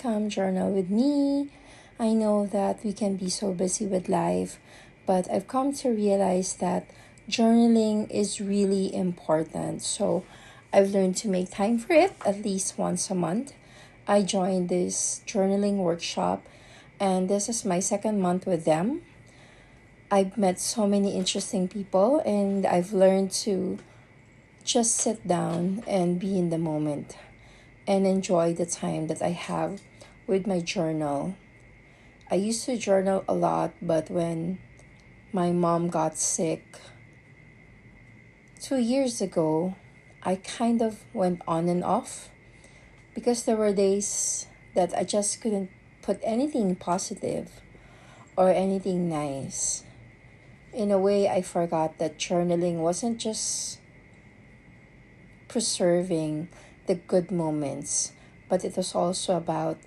come journal with me. I know that we can be so busy with life, but I've come to realize that journaling is really important. So I've learned to make time for it at least once a month. I joined this journaling workshop, and this is my second month with them. I've met so many interesting people, and I've learned to just sit down and be in the moment and enjoy the time that I have with my journal. I used to journal a lot, but when my mom got sick 2 years ago, I kind of went on and off because there were days that I just couldn't put anything positive or anything nice. In a way, I forgot that journaling wasn't just preserving the good moments, but it was also about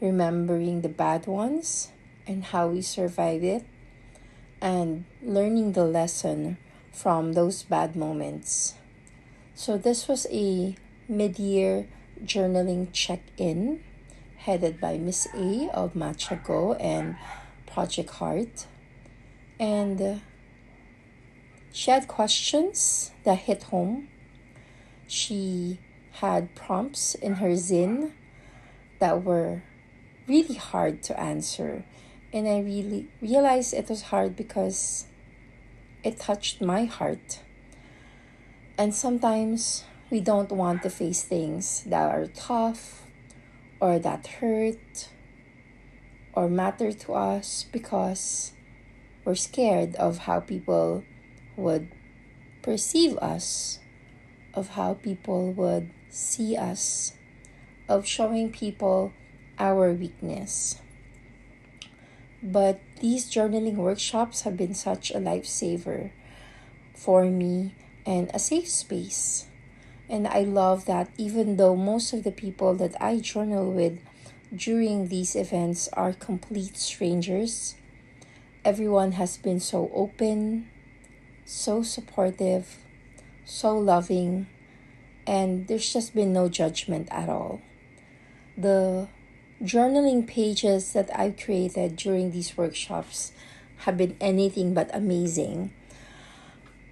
remembering the bad ones and how we survived it and learning the lesson from those bad moments. So this was a mid-year journaling check-in headed by Miss A of Matcha Go and Project Heart. And she had questions that hit home. She had prompts in her Zine that were really hard to answer. And I really realized it was hard because it touched my heart. And sometimes we don't want to face things that are tough or that hurt or matter to us because we're scared of how people would perceive us, of how people would see us, of showing people our weakness. But these journaling workshops have been such a lifesaver for me and a safe space. And I love that even though most of the people that I journal with during these events are complete strangers, everyone has been so open, so supportive, so loving, and there's just been no judgment at all. The journaling pages that I've created during these workshops have been anything but amazing.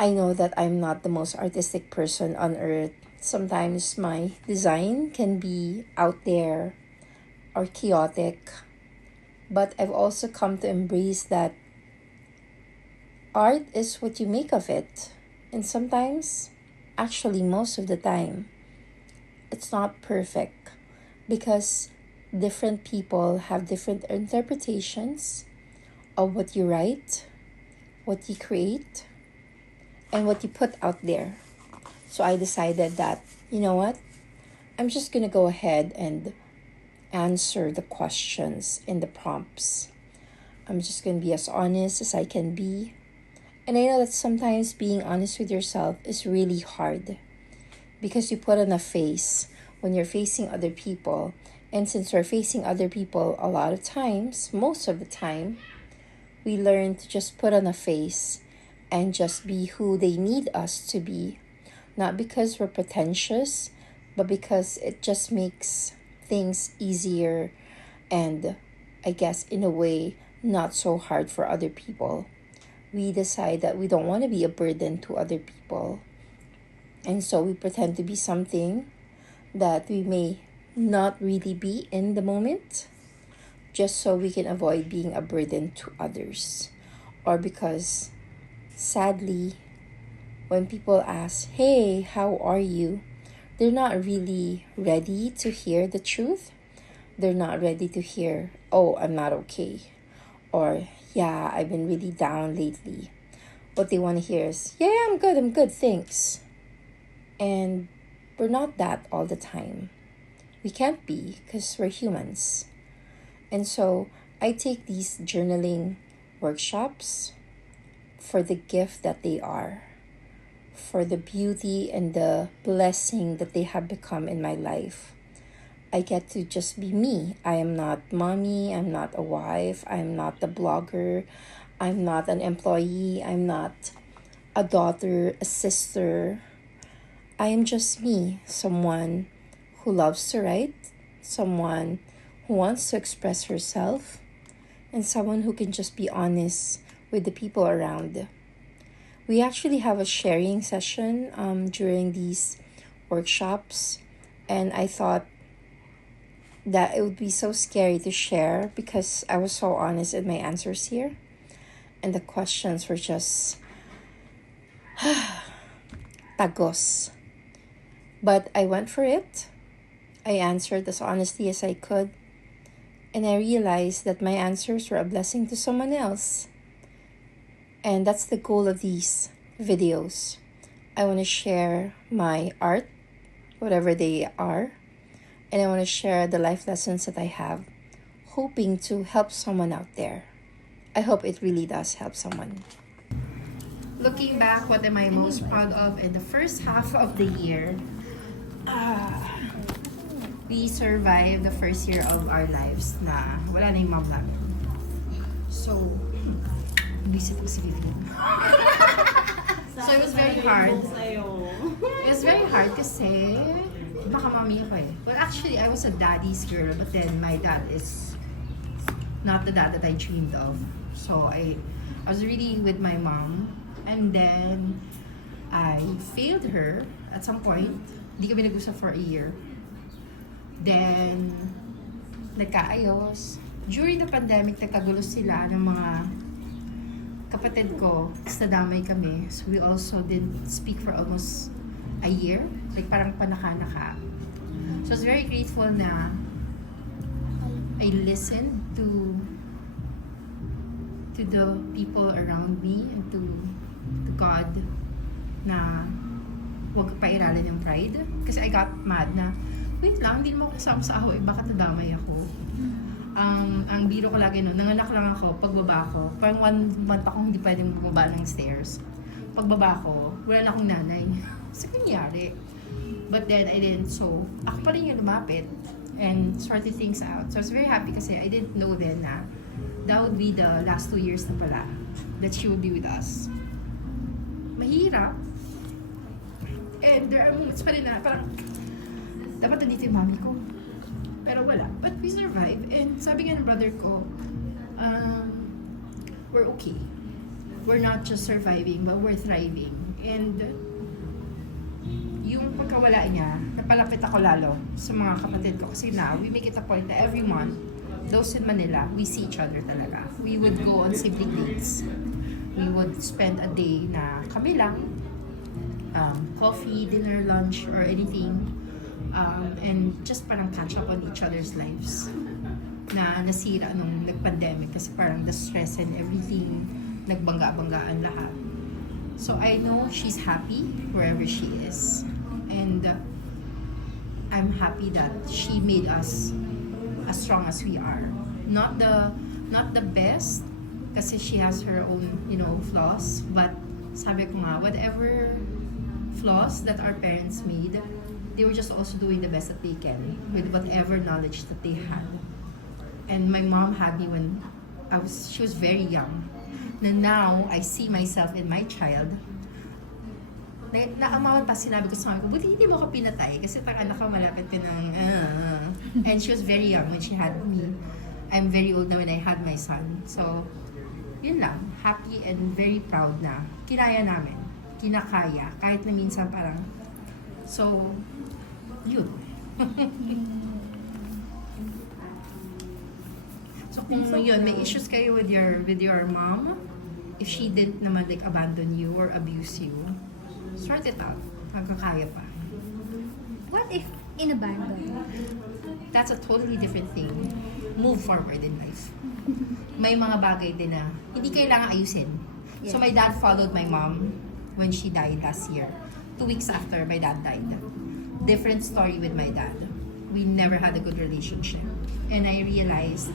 I know that I'm not the most artistic person on earth. Sometimes my design can be out there or chaotic, but I've also come to embrace that art is what you make of it. And sometimes, actually most of the time, it's not perfect because different people have different interpretations of what you write, what you create, and what you put out there. So I decided that, you know what? I'm just going to go ahead and answer the questions in the prompts. I'm just going to be as honest as I can be. And I know that sometimes being honest with yourself is really hard because you put on a face when you're facing other people. And since we're facing other people a lot of times, most of the time, we learn to just put on a face and just be who they need us to be. Not because we're pretentious, but because it just makes things easier and, I guess, in a way, not so hard for other people. We decide that we don't want to be a burden to other people. And so we pretend to be something that we may not really be in the moment, just so we can avoid being a burden to others. Or because, sadly, when people ask, hey, how are you? They're not really ready to hear the truth. They're not ready to hear, oh, I'm not okay. Or, yeah, I've been really down lately. What they want to hear is, yeah, I'm good, thanks. And we're not that all the time. We can't be because we're humans. And so I take these journaling workshops for the gift that they are, for the beauty and the blessing that they have become in my life. I get to just be me. I am not mommy, I'm not a wife, I'm not the blogger, I'm not an employee, I'm not a daughter, a sister. I am just me, someone who loves to write, someone who wants to express herself, and someone who can just be honest with the people around. We actually have a sharing session during these workshops, and I thought that it would be so scary to share because I was so honest in my answers here, and the questions were just tagos. But I went for it. I answered as honestly as I could, and I realized that my answers were a blessing to someone else. And that's the goal of these videos. I want to share my art, whatever they are, and I want to share the life lessons that I have, hoping to help someone out there. I hope it really does help someone. Looking back, what am I most proud of in the first half of the year? We survived the first year of our lives na wala na yung mom namin. So, visit ko si Vivian. So it was very hard. It was very hard kasi baka mami ako eh. Well, actually, I was a daddy's girl, but then my dad is not the dad that I dreamed of. So I was really with my mom, and then I failed her at some point. Hindi kami nag-usap for a year. Then, nagkaayos. During the pandemic, nagkagulo sila ng mga kapatid ko. Tapos nadamay kami. So we also didn't speak for almost a year. Like parang panaka-naka. So I was very grateful na I listened to the people around me and to God na huwag pairalan yung pride. Kasi I got mad na, wait lang, hindi mo kasama sa ahoy, baka nadamay ako. Ang biro ko lagi noon, nanganak lang ako, pagbaba ko, parang 1 month akong hindi pwedeng bumaba ng stairs. Pagbaba ko, wala na akong nanay. Sa nangyari. But then I didn't, so ako pa rin yung lumapit and sorted things out. So I was very happy kasi I didn't know then na that would be the last 2 years na pala that she would be with us. Mahirap. And there are moments pa rin na parang dapat nandito yung mami ko. Pero wala. But we survived. And sabi nga ng brother ko, we're okay. We're not just surviving, but we're thriving. And yung pagkawala niya, napalapit ako lalo sa mga kapatid ko. Kasi now, we make it a point that every month, those in Manila, we see each other talaga. We would go on sibling dates. We would spend a day na kami lang, coffee, dinner, lunch, or anything. And just parang catch up on each other's lives na nasira nung nag-pandemic kasi parang the stress and everything, nagbangga-banggaan lahat. So I know she's happy wherever she is. And I'm happy that she made us as strong as we are. Not the best kasi she has her own, flaws, but sabi ko nga, whatever flaws that our parents made, they were just also doing the best that they can with whatever knowledge that they had. And my mom had me when she was very young. Now I see myself in my child. Naamawan pa, sinabi ko sa mami ko, buti hindi mo ako pinatay kasi pag anak ko malapit ka ng And she was very young when she had me. I'm very old now when I had my son. So, yun lang. Happy and very proud na kinaya namin. Kinakaya. Kahit na minsan parang, so, yun. So kung yun, may issues kayo with your mom, if she didn't naman like abandon you or abuse you, sort it out. Magkakaya pa. What if inabandon? That's a totally different thing. Move forward in life. May mga bagay din na hindi kailangan ayusin. So my dad followed my mom when she died last year. 2 weeks after my dad died. Different story with my dad. We never had a good relationship. And I realized,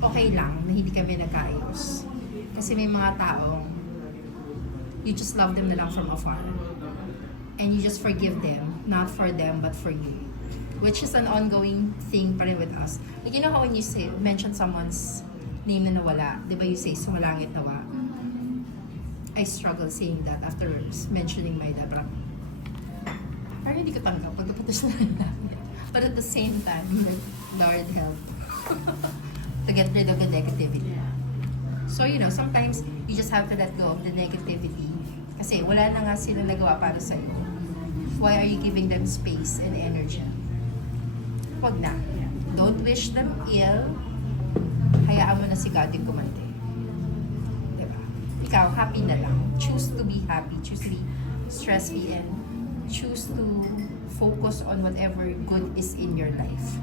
okay lang na hindi kami nagkaayos. Kasi may mga taong you just love them na lang from afar. And you just forgive them, not for them, but for you. Which is an ongoing thing pa rin with us. Like, you know how when you mention someone's name na nawala, di ba you say, sumalangit nawa? I struggle saying that after mentioning my dad. Parang hindi ko tanggap pag napunta siya na namin. But at the same time, like, Lord help. To get rid of the negativity. So, sometimes you just have to let go of the negativity. Kasi wala na nga sila nagawa para sa'yo. Why are you giving them space and energy? Wag na. Don't wish them ill. Hayaan mo na si God yung kumante. Diba? Ikaw, happy na lang. Choose to be happy. Choose to be stress-free and choose to focus on whatever good is in your life.